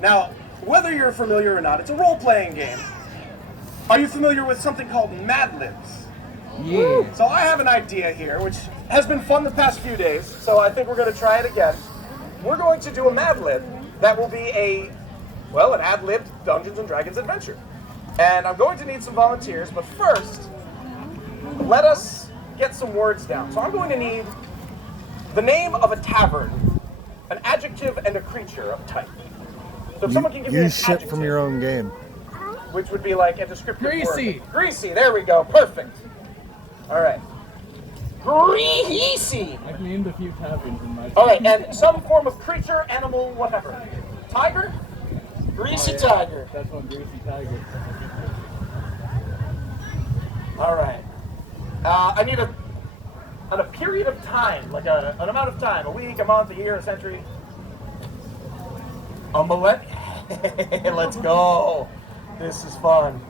Now, whether you're familiar or not, it's a role-playing game. Are you familiar with something called Mad Libs? Yeah. So I have an idea here, which has been fun the past few days, so I think we're going to try it again. We're going to do a Mad Lib that will be an ad-libbed Dungeons & Dragons adventure. And I'm going to need some volunteers, but first, let us get some words down. So I'm going to need the name of a tavern, an adjective, and a creature of type. So if someone can give me an Use shit adjective, from your own game. which would be like a descriptive Greasy. word. Greasy, there we go, perfect. All right. Greasy. I've named a few taverns in my. All right, and some form of creature, animal, whatever. Tiger? Greasy tiger. That's one greasy tiger. All right. I need a period of time, like an amount of time, a week, a month, a year, a century. A millennium. Let's go. This is fun.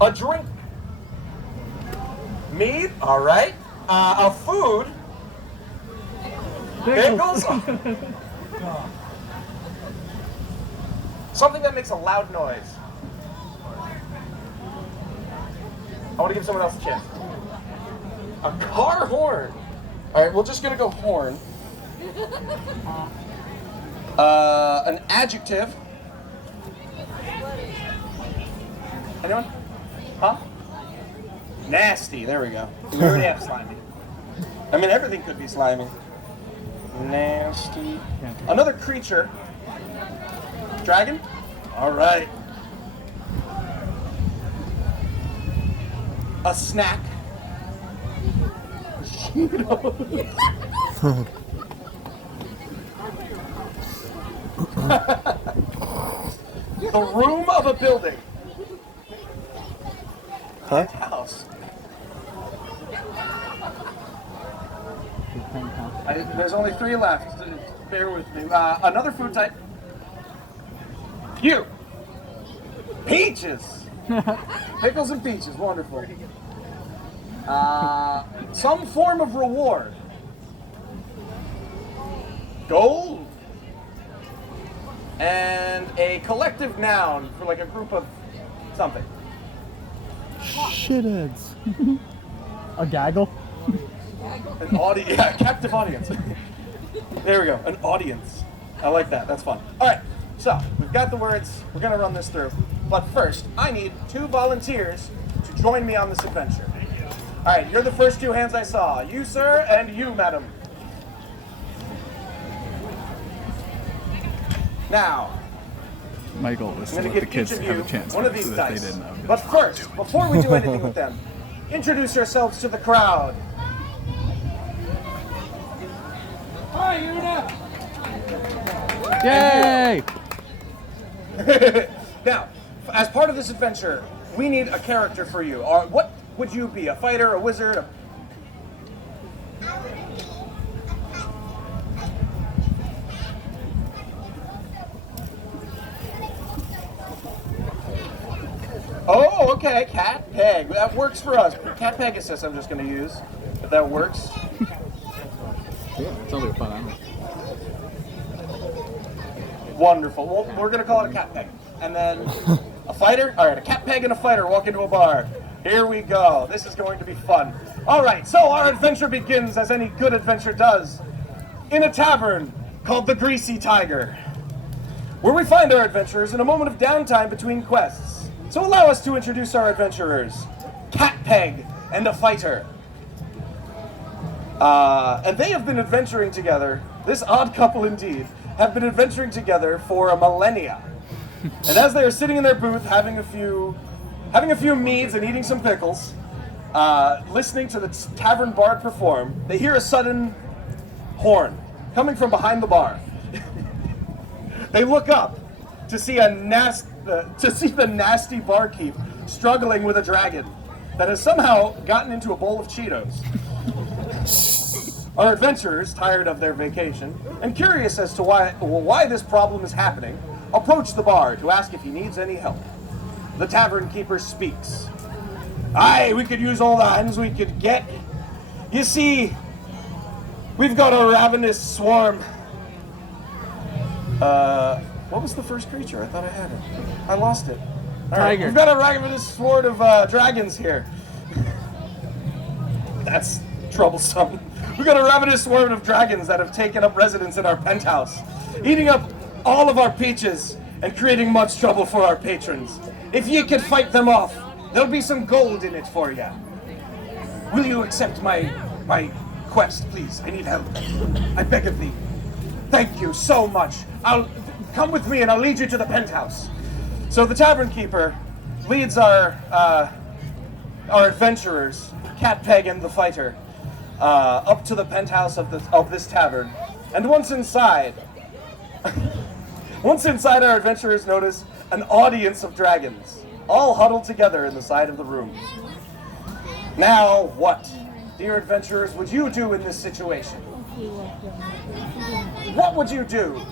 A drink. Mead. All right. A food. Pickles. Something that makes a loud noise. I want to give someone else a chance. A car horn. All right, we're just gonna go horn. An adjective. Anyone? Huh? Nasty. There we go. We already have slimy. I mean, everything could be slimy. Nasty. Another creature. Dragon. All right. A snack. The room of a building. Huh? House. There's only 3 left. Bear with me. Another food type. You. Peaches. Pickles and peaches. Wonderful. Some form of reward. Gold. And a collective noun for like a group of something. Shitheads. A gaggle? An audience. Yeah, captive audience. There we go. An audience. I like that. That's fun. All right. So we've got the words. We're gonna run this through. But first, I need 2 volunteers to join me on this adventure. All right. You're the first 2 hands I saw. You, sir, and you, madam. Now, My goal was I'm to going let to the give kids each of have you a chance one of so these that they dice. didn't know. But first, before we do anything with them, introduce yourselves to the crowd. Hi, Una! Yay! Now, as part of this adventure, we need a character for you. Or what would you be? A fighter, a wizard? Oh, okay, cat peg. That works for us. Cat Pegasus I'm just going to use, if that works. Yeah, it sounds like a fun animal. Wonderful. Well, we're going to call it a cat peg. And then a fighter? All right, a cat peg and a fighter walk into a bar. Here we go. This is going to be fun. All right, so our adventure begins, as any good adventure does, in a tavern called the Greasy Tiger, where we find our adventurers in a moment of downtime between quests. So allow us to introduce our adventurers, Cat Peg and a Fighter. And they have been adventuring together, this odd couple indeed, have been adventuring together for a millennia. And as they are sitting in their booth having a few meads and eating some pickles, listening to the tavern bard perform, they hear a sudden horn coming from behind the bar. They look up to see the nasty barkeep struggling with a dragon that has somehow gotten into a bowl of Cheetos. Our adventurers, tired of their vacation and curious as to why this problem is happening, approach the bar to ask if he needs any help. The tavern keeper speaks. Aye, we could use all the hands we could get. You see, we've got a ravenous swarm. What was the first creature? I thought I had it. I lost it. All right, Tiger. we've got a ravenous sword of dragons here. That's troublesome. We've got a ravenous swarm of dragons that have taken up residence in our penthouse, eating up all of our peaches and creating much trouble for our patrons. If ye could fight them off, there'll be some gold in it for you. Will you accept my quest, please? I need help. I beg of thee. Thank you so much. I'll come with me and I'll lead you to the penthouse. So the tavern keeper leads our adventurers, Pegasus and The Fighter, up to the penthouse of this tavern. And once inside, our adventurers notice an audience of dragons, all huddled together in the side of the room. Now what, dear adventurers, would you do in this situation? What would you do?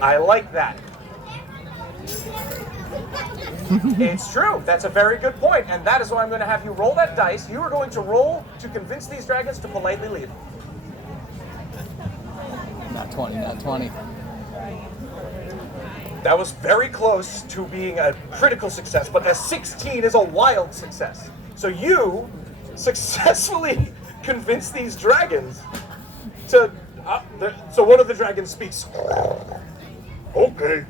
I like that. It's true. That's a very good point, and that is why I'm going to have you roll that dice. You are going to roll to convince these dragons to politely leave. Not 20, not 20. That was very close to being a critical success, but a 16 is a wild success. So you successfully convince these dragons to... so one of the dragons speaks. Okay,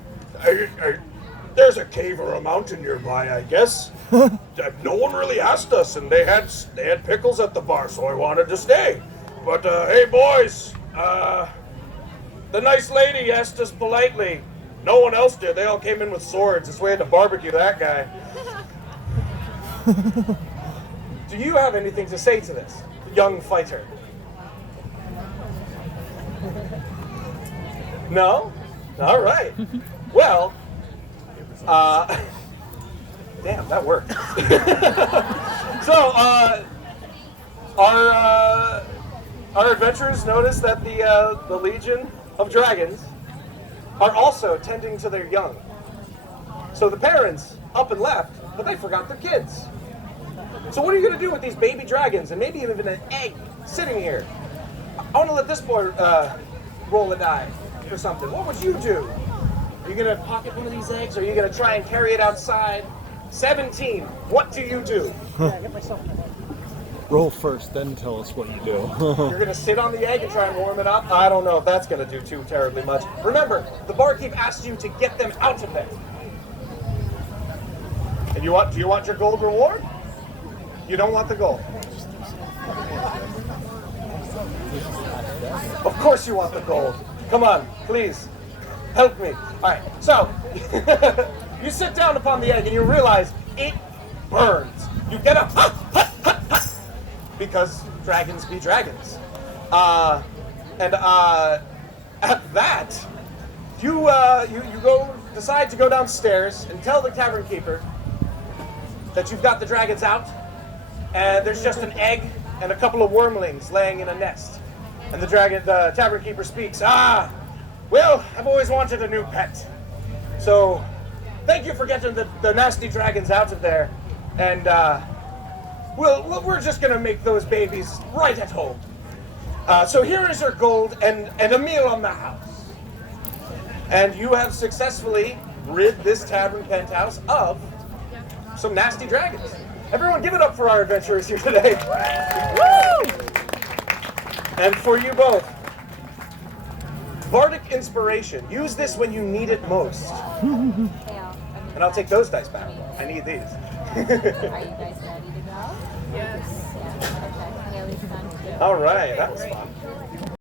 there's a cave or a mountain nearby, I guess. No one really asked us, and they had pickles at the bar, so I wanted to stay. But hey, boys, the nice lady asked us politely. No one else did. They all came in with swords. This way had to barbecue that guy. Do you have anything to say to this young fighter? No? All right. Well, damn, that worked. So, our adventurers notice that the Legion of Dragons are also tending to their young. So the parents up and left, but they forgot their kids. So what are you going to do with these baby dragons and maybe even an egg sitting here? I want to let this boy roll a die or something. What would you do? Are you going to pocket one of these eggs, or are you going to try and carry it outside? 17. What do you do? Roll first, then tell us what you do. You're going to sit on the egg and try and warm it up? I don't know if that's going to do too terribly much. Remember, the barkeep asked you to get them out of there. And do you want your gold reward? You don't want the gold. Of course you want the gold. Come on, please. Help me. All right, so you sit down upon the egg and you realize it burns. You get a because dragons be dragons. And at that, you decide to go downstairs and tell the tavern keeper that you've got the dragons out, and there's just an egg and a couple of wormlings laying in a nest. And the tavern keeper speaks, well, I've always wanted a new pet. So, thank you for getting the nasty dragons out of there. And, we're just gonna make those babies right at home. So here is your gold and a meal on the house. And you have successfully rid this tavern penthouse of some nasty dragons. Everyone give it up for our adventurers here today. Woo! And for you both, Bardic Inspiration. Use this when you need it most. And I'll take those dice back. I need these. Are you guys ready to go? Yes. Yeah. Okay. Haley's done too. All right, that was fun.